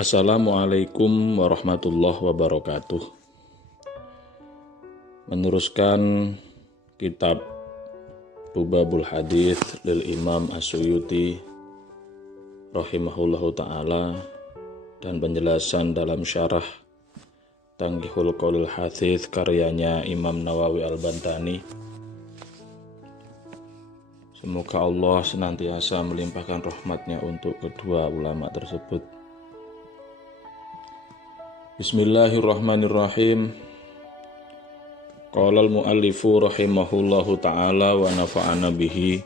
Assalamualaikum warahmatullahi wabarakatuh. Meneruskan kitab Lubabul Hadits lil Imam As-Suyuti rahimahullahu ta'ala dan penjelasan dalam syarah Tanqihul Qaulil Hadits karyanya Imam Nawawi Al-Bantani. Semoga Allah senantiasa melimpahkan rahmatnya untuk kedua ulama tersebut. Bismillahirrahmanirrahim. Qala al-muallifu rahimahullahu ta'ala wa nafa'ana bihi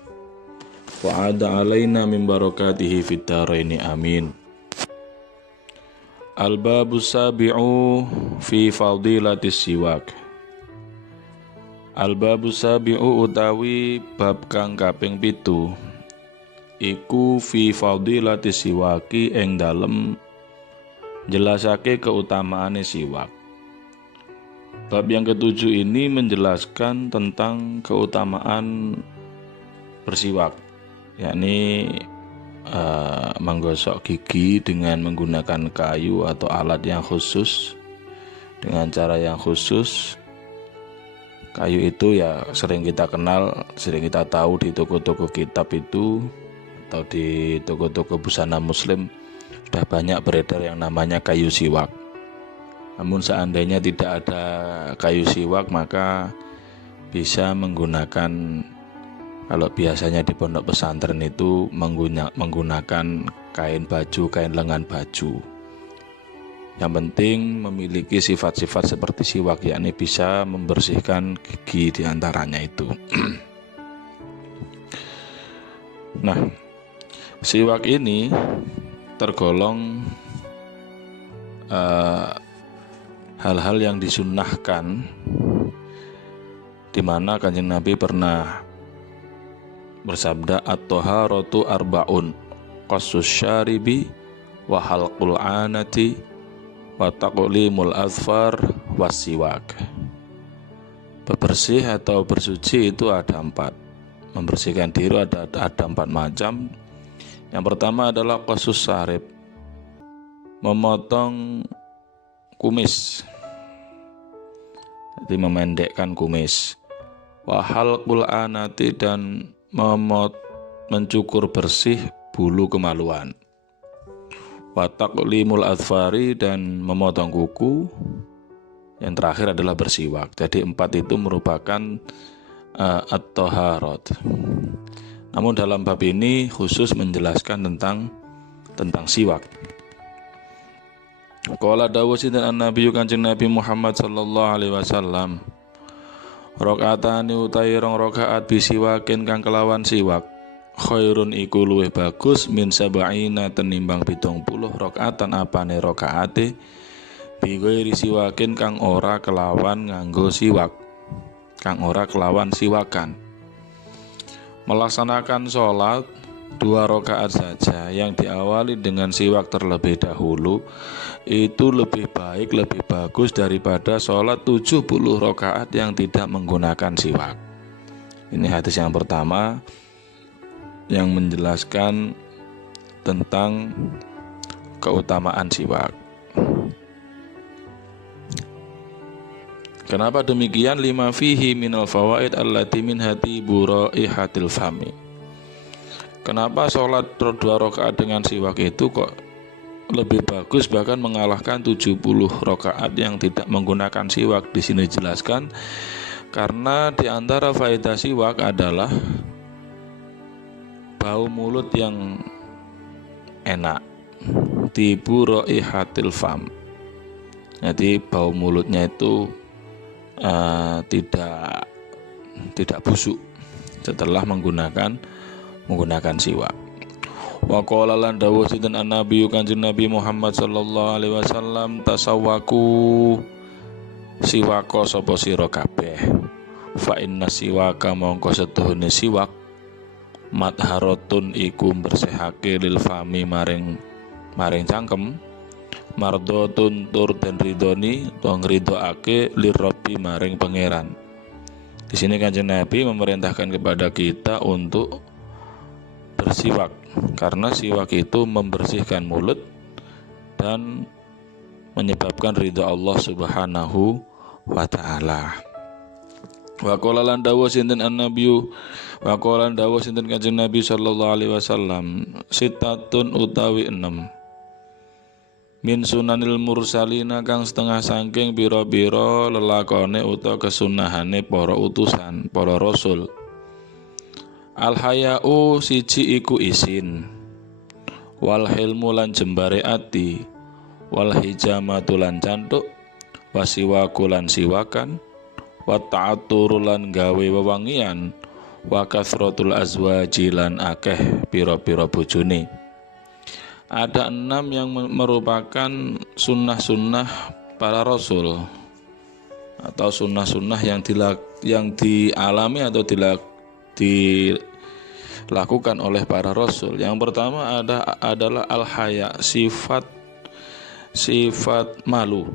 wa ada alaina min barakatihi fid dharaini amin. Al-babu sabi'u fi fadilatis siwak. Al-babu sabi'u utawi bab kang kaping 7 iku fi fadilatis siwaki ing dalem jelasake keutamaane siwak. Bab yang ketujuh ini menjelaskan tentang keutamaan bersiwak, yakni menggosok gigi dengan menggunakan kayu atau alat yang khusus dengan cara yang khusus. Kayu itu ya sering kita kenal, sering kita tahu di toko-toko kitab itu atau di toko-toko busana muslim sudah banyak beredar yang namanya kayu siwak. Namun seandainya tidak ada kayu siwak, maka bisa menggunakan, kalau biasanya di pondok pesantren itu menggunakan kain baju, kain lengan baju. Yang penting memiliki sifat-sifat seperti siwak, yakni bisa membersihkan gigi diantaranya itu. Nah, siwak ini tergolong hal-hal yang disunnahkan, di mana Kanjeng Nabi pernah bersabda, at-thaharatu arba'un qassus syaribi wa halqul anati wa taqlimul azfar wasiwak. Bebersih atau bersuci itu ada 4. Membersihkan diri ada 4 macam. Yang pertama adalah qassus syarib, memotong kumis, jadi memendekkan kumis. Wa halqul anati, dan mencukur bersih bulu kemaluan. Wa taqlimul azfari, dan memotong kuku. Yang terakhir adalah bersiwak. Jadi 4 itu merupakan at-thaharat. Namun dalam bab ini khusus menjelaskan tentang siwak. Qala dawuh sinten an-nabi Kanjeng Nabi Muhammad sallallahu alaihi wasallam, rakaatane utawi 2 rakaat bisiwakin kang kelawan siwak, khairun iku luwih bagus min sab'ina tenimbang 70 rakaatan apane rakaate bi ghairi siwakin kang ora kelawan nganggo siwak, kang ora kelawan siwakan. Melaksanakan sholat 2 rakaat saja yang diawali dengan siwak terlebih dahulu itu lebih baik, lebih bagus daripada sholat 70 rakaat yang tidak menggunakan siwak. Ini hadis yang pertama yang menjelaskan tentang keutamaan siwak. Kenapa demikian? Lima fihi minal fawaid allati min hati buraihatil fami. Kenapa sholat 2 rakaat dengan siwak itu kok lebih bagus, bahkan mengalahkan 70 rakaat yang tidak menggunakan siwak? Di sini dijelaskan karena di antara faedah siwak adalah bau mulut yang enak, tibu raihatil fam. Jadi bau mulutnya itu tidak busuk setelah menggunakan siwak. Wa qala lan dawuh sinten an-nabi Kanjeng Nabi Muhammad sallallahu alaihi wasallam, tasawwaku siwaka sapa sira kabeh, fa inna siwaka mongko setuhune siwak matharatun iku bersihake lil fami maring cangkem, mardotun tur den ridoni to ngridhoake lirabbi maring pangeran. Di sini Kanjeng Nabi memerintahkan kepada kita untuk bersiwak, karena siwak itu membersihkan mulut dan menyebabkan ridha Allah Subhanahu wa taala. Wa qala lan dawuh sinten annabiyyu wa qala dawuh sinten Kanjeng Nabi sallallahu alaihi wasallam sitatun utawi 6 min sunanil mursalina kang setengah saking pira-pira lelakone utawa kesunahane para utusan para rasul. Al haya'u siji iku isin, wal hilmu lan jembare ati, wal hijamatu lan cantuk, wasiwaku lan siwakan, wa ta'atturu lan gawe wewangian, wa kasratul azwaji lan akeh pira-pira bojone. Ada 6 yang merupakan sunnah-sunnah para rasul atau sunnah-sunnah yang dialami atau dilakukan oleh para rasul. Yang pertama adalah al-haya, sifat malu.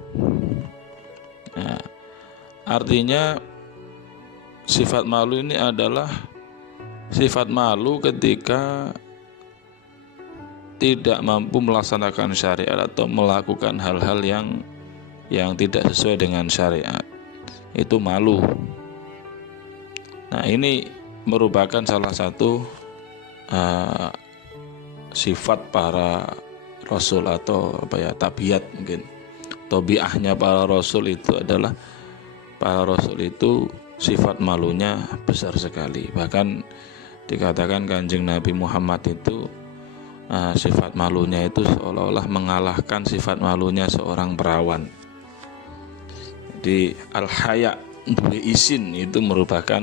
Nah, artinya sifat malu ini adalah sifat malu ketika tidak mampu melaksanakan syariat atau melakukan hal-hal yang tidak sesuai dengan syariat. Itu malu. Nah, ini merupakan salah satu sifat para rasul atau tabiat mungkin. Tabiahnya para rasul itu adalah para rasul itu sifat malunya besar sekali. Bahkan dikatakan Kanjeng Nabi Muhammad itu sifat malunya itu seolah-olah mengalahkan sifat malunya seorang perawan. Jadi al-haya, duwe isin, itu merupakan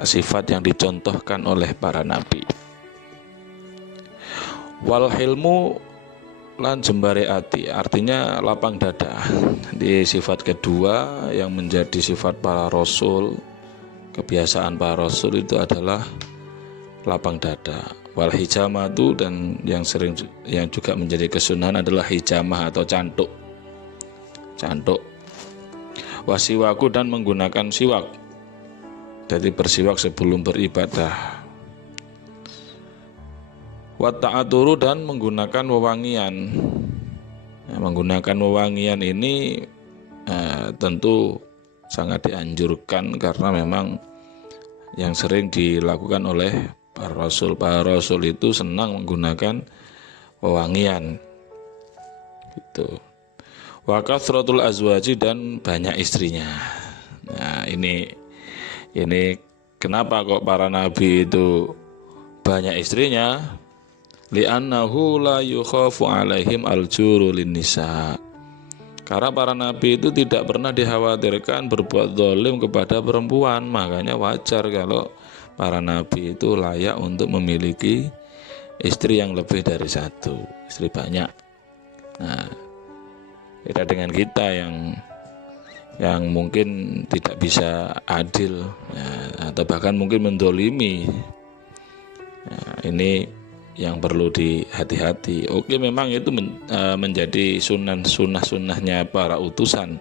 sifat yang dicontohkan oleh para nabi. Wal hilmu lan jembare ati, artinya lapang dada. Di sifat kedua yang menjadi sifat para rasul, kebiasaan para rasul itu adalah lapang dada. Wal hijamatu, dan yang juga menjadi kesunahan adalah hijamah atau cantuk. Wasiwaku, dan menggunakan siwak. Jadi bersiwak sebelum beribadah. Wa ta'aturu, dan menggunakan wewangian. Menggunakan wewangian ini tentu sangat dianjurkan karena memang yang sering dilakukan oleh para rasul. Para rasul itu senang menggunakan wewangian gitu. Wa kasratul azwaji, dan banyak istrinya. Nah, ini kenapa kok para nabi itu banyak istrinya? Li'annahu la yukhafu alaihim al-juru lin-nisa. Karena para nabi itu tidak pernah dikhawatirkan berbuat zalim kepada perempuan, makanya wajar kalau para nabi itu layak untuk memiliki istri yang lebih dari satu, istri banyak. Nah, beda dengan kita yang mungkin tidak bisa adil atau bahkan mungkin mendolimi. Nah, ini yang perlu dihati-hati. Oke, memang itu menjadi sunnah-sunnahnya para utusan,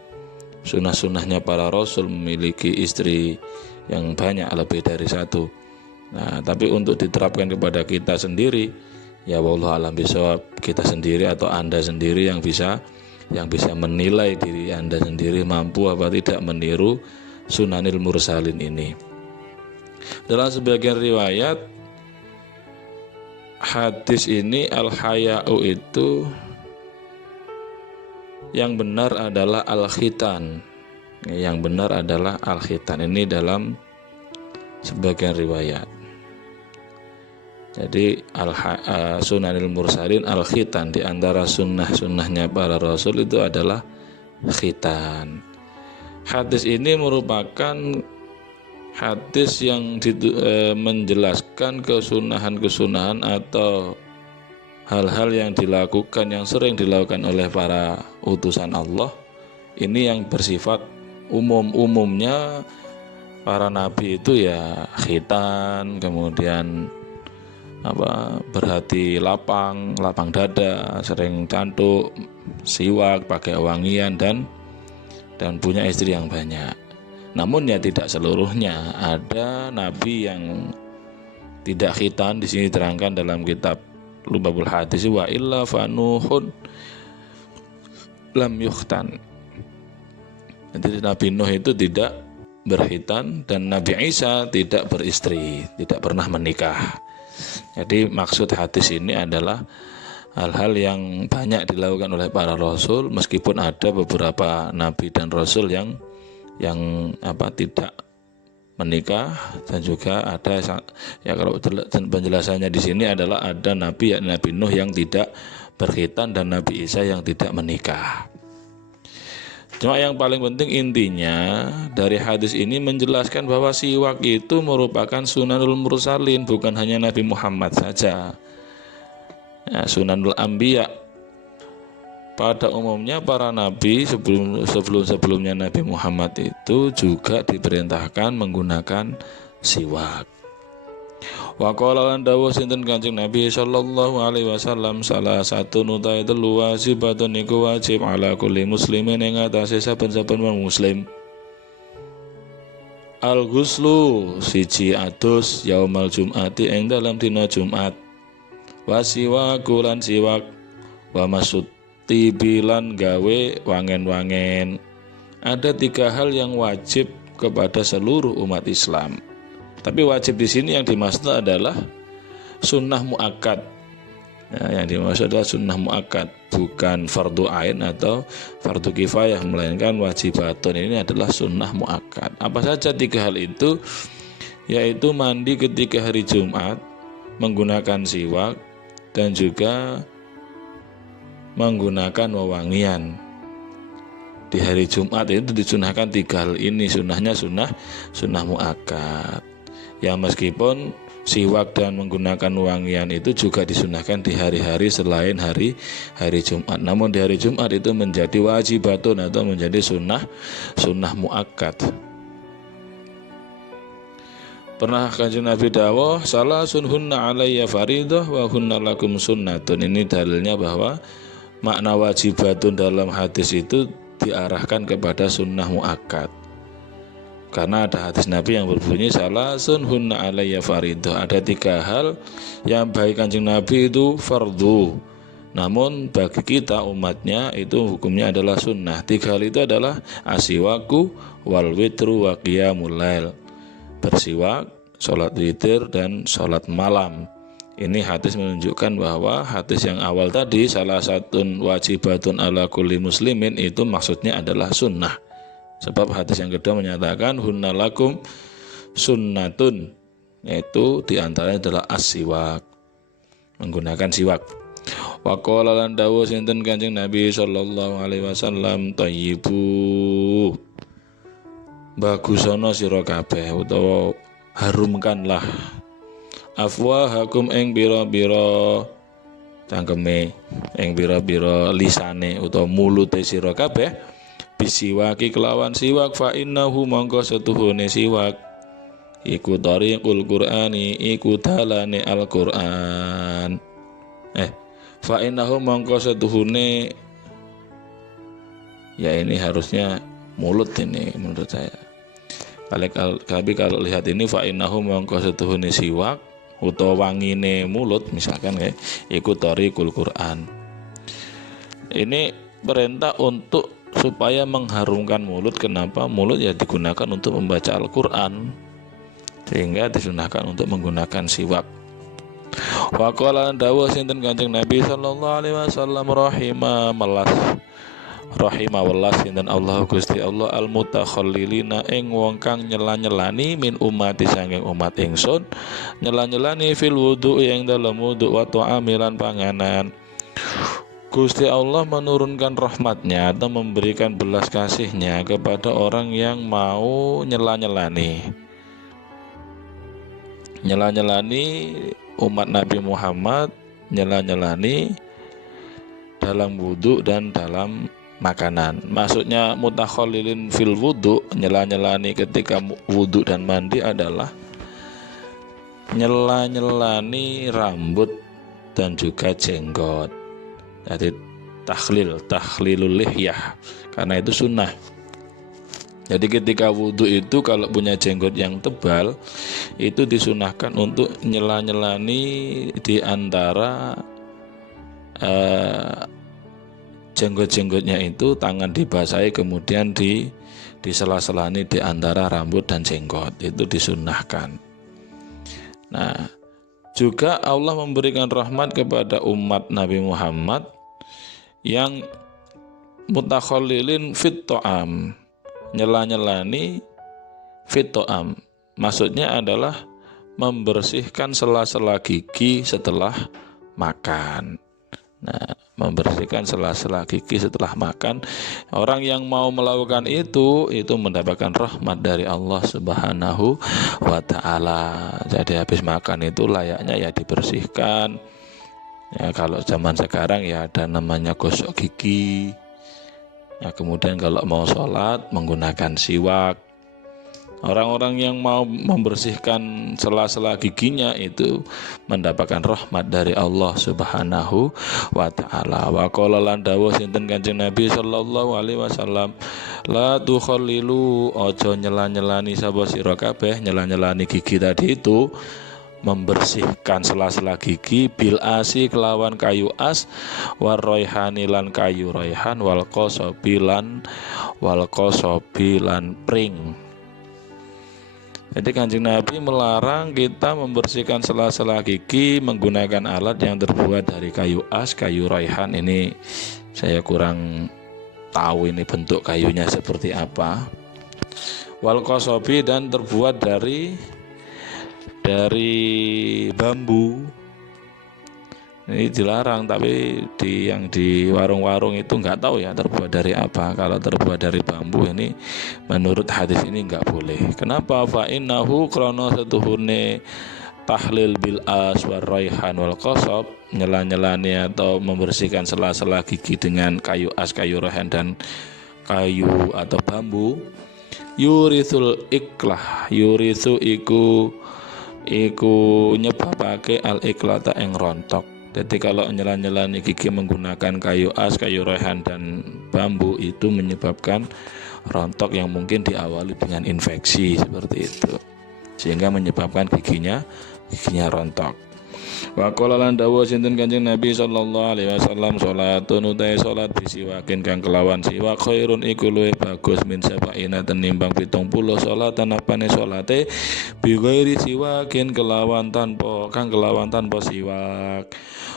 sunnah-sunnahnya para rasul memiliki istri yang banyak, lebih dari satu. Nah, tapi untuk diterapkan kepada kita sendiri, ya wallahu alam bisawab, kita sendiri atau Anda sendiri yang bisa menilai diri Anda sendiri mampu apa tidak meniru sunanil mursalin ini. Dalam sebagian riwayat hadis ini al-haya'u itu yang benar adalah al-khitan. Yang benar adalah al-khitan. Ini dalam sebagian riwayat. Jadi sunanil mursalin al-khitan, di antara sunnah-sunnahnya para rasul itu adalah khitan. Hadis ini merupakan hadis yang menjelaskan kesunahan-kesunahan atau hal-hal yang dilakukan, yang sering dilakukan oleh para utusan Allah. Ini yang bersifat umumnya para nabi itu ya khitan, kemudian berhati lapang dada, sering cantuk, siwak, pakai wangian, dan punya istri yang banyak. Namun ya tidak seluruhnya. Ada nabi yang tidak khitan. Di sini diterangkan dalam kitab lubabul hadis wa illa fanuhun lam yukhtan. Jadi Nabi Nuh itu tidak berkhitan dan Nabi Isa tidak beristri, tidak pernah menikah. Jadi maksud hadis ini adalah hal-hal yang banyak dilakukan oleh para rasul, meskipun ada beberapa nabi dan rasul yang tidak menikah, dan juga ada ya, kalau penjelasannya di sini adalah ada nabi, yakni Nabi Nuh yang tidak berkhitan dan Nabi Isa yang tidak menikah. Cuma yang paling penting intinya dari hadis ini menjelaskan bahwa siwak itu merupakan sunanul mursalin, bukan hanya Nabi Muhammad saja. Ya, sunanul anbiya. Pada umumnya para nabi sebelumnya Nabi Muhammad itu juga diperintahkan menggunakan siwak. Wa qala lan dawuh sinten Kanjeng Nabi sallallahu alaihi wasallam, salah satu nutai telu wajibatun niku wajib ala kulli muslimin ing atase saben-saben wong muslim. Al ghuslu siji adus yaumal jum'ati ing dalam dina Jumat. Wa siwaku lan siwak wa masud tibilan gawe wangen-wangen. Ada 3 hal yang wajib kepada seluruh umat Islam. Tapi wajib di sini yang dimaksud adalah sunnah muakkad. Ya, yang dimaksud adalah sunnah muakkad, bukan fardu ain atau fardu kifayah, melainkan wajibatun ini adalah sunnah muakkad. Apa saja 3 hal itu? Yaitu mandi ketika hari Jumat menggunakan siwak dan juga menggunakan wewangian. Di hari Jumat itu disunahkan 3 hal ini, sunnahnya sunnah muakkad. Ya, meskipun siwak dan menggunakan wangian itu juga disunahkan di hari-hari selain hari Jumat. Namun di hari Jumat itu menjadi wajibatun atau menjadi sunnah muakkad. Pernah Kanjeng Nabi dawuh, salasun hunna alayya faridah wa hunna lakum sunnatun. Ini dalilnya bahwa makna wajibatun dalam hadis itu diarahkan kepada sunnah muakkad. Karena ada hadis Nabi yang berbunyi salasun hunna alayya faridah. Ada 3 hal yang bagi Kanjeng Nabi itu fardu, namun bagi kita umatnya itu hukumnya adalah sunnah. 3 hal itu adalah asiwaku wal witru wa qiyamul lail. Bersiwak, sholat witir, dan sholat malam. Ini hadis menunjukkan bahwa hadis yang awal tadi salah satu wajibatun ala kulli muslimin itu maksudnya adalah sunnah. Sebab hadis yang kedua menyatakan hunna lakum sunnatun, yaitu diantaranya adalah as-siwak, menggunakan siwak. Wa qala lan dawuh sinten Kanjeng Nabi sallallahu alaihi wasallam, thayyibu bagusana sira kabeh utawa harumkanlah afwahakum ing bira-bira cangkeme, ing bira-bira lisane utawa mulute sira kabeh bisiwaki kelawan siwak, fa innahu mongko setuhune siwak iku tariqul qur'ani, iku dalane Al-Qur'an. Fa innahu mongko setuhune, ya ini harusnya mulut ini menurut saya. Tapi kalau lihat ini fa innahu mongko setuhune siwak utawa wangine mulut misalkan kayak iku tariqul Qur'an. Ini perintah untuk supaya mengharumkan mulut. Kenapa? Mulut ya digunakan untuk membaca Al-Quran, sehingga disunahkan untuk menggunakan siwak. Wa qala dawuh sinten Kanjeng Nabi sallallahu alaihi wasallam, rahimahullah sinten Allah Gusti Allah al-mutakhallilina ing wong kang nyela-nyelani min ummati saking umat ingsun, nyela-nyelani fil wudu ing dalem wudu wa ta'amilan panganan. Gusti Allah menurunkan rahmatnya atau memberikan belas kasihnya kepada orang yang mau nyela-nyelani umat Nabi Muhammad, nyela-nyelani dalam wudhu dan dalam makanan. Maksudnya mutakhallilin fil wudhu, nyela-nyelani ketika wudhu dan mandi adalah nyela-nyelani rambut dan juga jenggot. Jadi takhlilul lihyah, karena itu sunnah. Jadi ketika wudhu itu kalau punya jenggot yang tebal itu disunahkan untuk nyela-nyelani di antara jenggot-jenggotnya itu tangan dibasahi kemudian disela-selani di antara rambut dan jenggot, itu disunnahkan. Nah, juga Allah memberikan rahmat kepada umat Nabi Muhammad yang mutakhallilin fit ta'am, nyela-nyelani fit ta'am. Maksudnya adalah membersihkan sela-sela gigi setelah makan. Nah, membersihkan sela-sela gigi setelah makan. Orang yang mau melakukan itu mendapatkan rahmat dari Allah Subhanahu wa ta'ala. Jadi habis makan itu layaknya ya dibersihkan. Ya, kalau zaman sekarang ya ada namanya gosok gigi. Ya, kemudian kalau mau sholat menggunakan siwak. Orang-orang yang mau membersihkan sela-sela giginya itu mendapatkan rahmat dari Allah Subhanahu wa ta'ala. Wa qala lan dawuh sinten Kanjeng Nabi sallallahu alaihi wasallam, la tukhallilu, ojo nyela-nyelani sapa sira kabeh, nyela-nyelani gigi tadi itu membersihkan sela-sela gigi bil asi kelawan kayu as, war roihani lan kayu roihan, wal qasabi lan pring. Jadi Kanjeng Nabi melarang kita membersihkan sela-sela gigi menggunakan alat yang terbuat dari kayu as, kayu raihan. Ini saya kurang tahu ini bentuk kayunya seperti apa. Wal qasabi, dan terbuat dari bambu. Ini dilarang, tapi yang di warung-warung itu nggak tahu ya terbuat dari apa. Kalau terbuat dari bambu ini menurut hadis ini nggak boleh. Kenapa? Fa innahu krana setuhune tahlil bil as war raihan wal qasab, nyela-nyelani atau membersihkan sela-sela gigi dengan kayu as, kayu raihan dan kayu atau bambu, yurisul iklah, yurisu iku nyebabake al iklata ing rontok. Jadi kalau nyela-nyelani gigi menggunakan kayu as, kayu raihan dan bambu itu menyebabkan rontok yang mungkin diawali dengan infeksi seperti itu, sehingga menyebabkan giginya rontok. Wa qala lan dawuh sinten Kanjeng Nabi sallallahu alaihi wasallam, salatun utai salat bisiwakin kang kelawan siwak khairun iku luwih bagus min sabaina tenimbang 70 salatan apane salate bi ghairi siwakin kelawan tanpa siwak.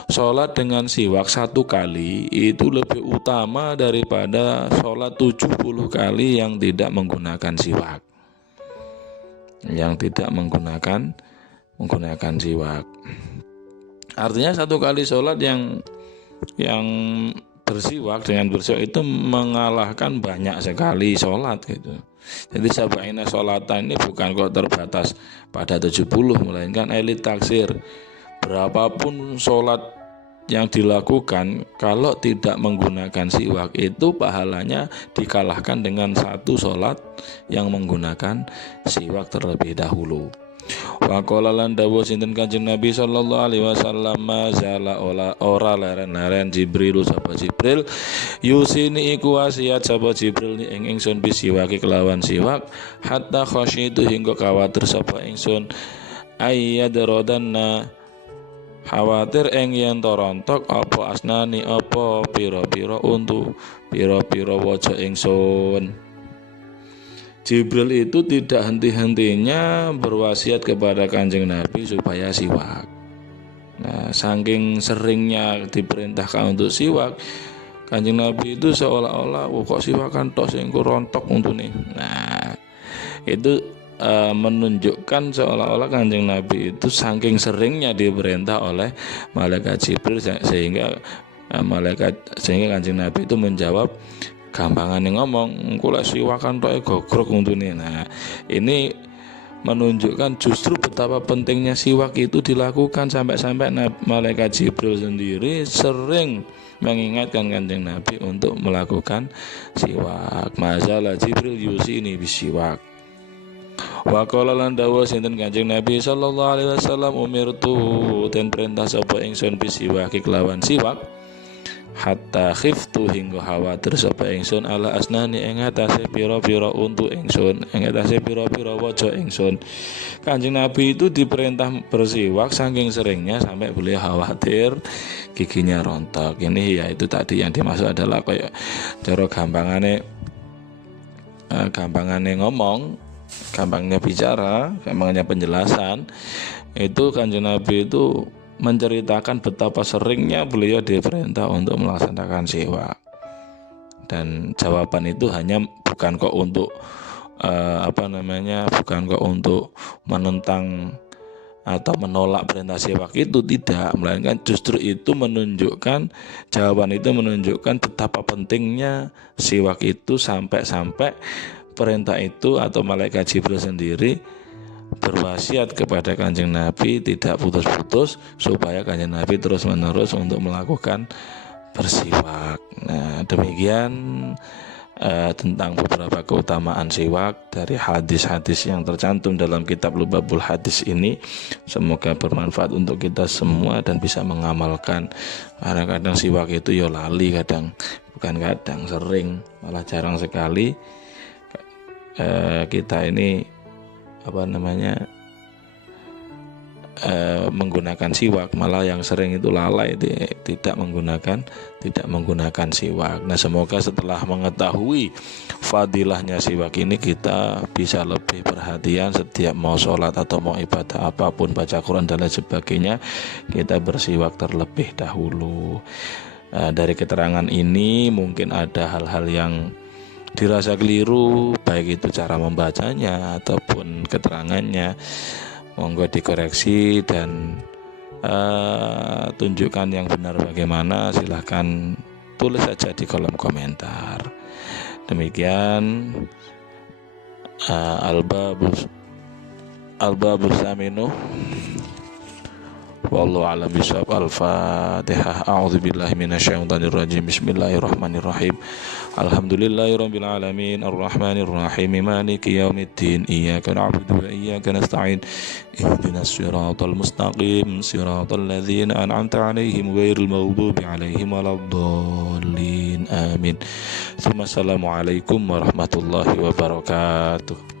Salat dengan siwak 1 kali itu lebih utama daripada salat 70 kali yang tidak menggunakan siwak. Yang tidak menggunakan siwak. Artinya 1 kali sholat yang bersiwak, dengan bersiwak itu mengalahkan banyak sekali sholat gitu. Jadi sabaina sholatan ini bukan kok terbatas pada 70, melainkan elit taksir. Berapapun sholat yang dilakukan kalau tidak menggunakan siwak itu pahalanya dikalahkan dengan 1 sholat yang menggunakan siwak terlebih dahulu. Wa qala lan dawuh sinten Kanjeng Nabi sallallahu alaihi wasallam, mazala ora leren-leren Jibril sapa Jibril yusini iku wasiat sapa Jibril ni ing ingsun bisiwaki kelawan siwak, hatta khasyitu hingga kawatir sapa ingsun ayyadrodanna, khawatir ing yen to rontok apa asnani, apa pira-pira untu, pira-pira waja ingsun. Jibril itu tidak henti-hentinya berwasiat kepada Kanjeng Nabi supaya siwak. Nah, saking seringnya diperintahkan untuk siwak, Kanjeng Nabi itu seolah-olah kok siwakan tok sing rontok untune. Nah, itu menunjukkan seolah-olah Kanjeng Nabi itu saking seringnya diperintah oleh malaikat Jibril sehingga Kanjeng Nabi itu menjawab, gampangan ngomong kula siwakan tok gogrok untune. Nah, ini menunjukkan justru betapa pentingnya siwak itu dilakukan, sampai-sampai malaikat Jibril sendiri sering mengingatkan Kanjeng Nabi untuk melakukan siwak. Masalah Jibril yusini bisiwak. Wa qala lan dawuh sinten Kanjeng Nabi sallallahu alaihi wasallam, umirtu den perintah sapa ingsun bisiwak kelawan siwak, hatta khiftu hingga khawatir sapa ingsun ala asnani ing atase pira-pira untu ingsun, ing atase pira-pira waja ingsun. Kanjeng Nabi itu diperintah bersiwak saking seringnya sampai beliau khawatir giginya rontok. Ini ya itu tadi yang dimaksud adalah kayak cara gampangane ngomong, gampangnya bicara, gampangnya penjelasan. Itu Kanjeng Nabi itu menceritakan betapa seringnya beliau diperintah untuk melaksanakan siwak, dan jawaban itu hanya bukan kok untuk bukan kok untuk menentang atau menolak perintah siwak itu, tidak, melainkan justru itu menunjukkan, jawaban itu menunjukkan betapa pentingnya siwak itu sampai perintah itu atau malaikat Jibril sendiri berwasiat kepada Kanjeng Nabi tidak putus-putus supaya Kanjeng Nabi terus-menerus untuk melakukan bersiwak. Nah, demikian tentang beberapa keutamaan siwak dari hadis-hadis yang tercantum dalam kitab Lubabul Hadis ini. Semoga bermanfaat untuk kita semua dan bisa mengamalkan. Kadang-kadang siwak itu ya lali, bukan sering, malah jarang sekali kita ini menggunakan siwak, malah yang sering itu lalai tidak menggunakan siwak. Nah, semoga setelah mengetahui fadilahnya siwak ini kita bisa lebih perhatian setiap mau sholat atau mau ibadah apapun, baca Quran dan lain sebagainya, kita bersiwak terlebih dahulu. Dari keterangan ini mungkin ada hal-hal yang dirasa keliru, baik itu cara membacanya ataupun keterangannya. Monggo dikoreksi dan tunjukkan yang benar bagaimana, silahkan tulis saja di kolom komentar. Demikian Al-Babus Saminu. Wallahu a'lam bishawab. Al-Fatihah. A'udzubillahi minasyaitonir rajim. Bismillahirrahmanirrahim. Alhamdulillahirabbil alamin arrahmanir rahim maliki yaumiddin iyyaka na'budu wa iyyaka nasta'in ihdinas siratal mustaqim siratal ladzina an'amta 'alaihim ghairil maghdubi 'alaihim waladdallin. Amin. Assalamualaikum warahmatullahi wabarakatuh.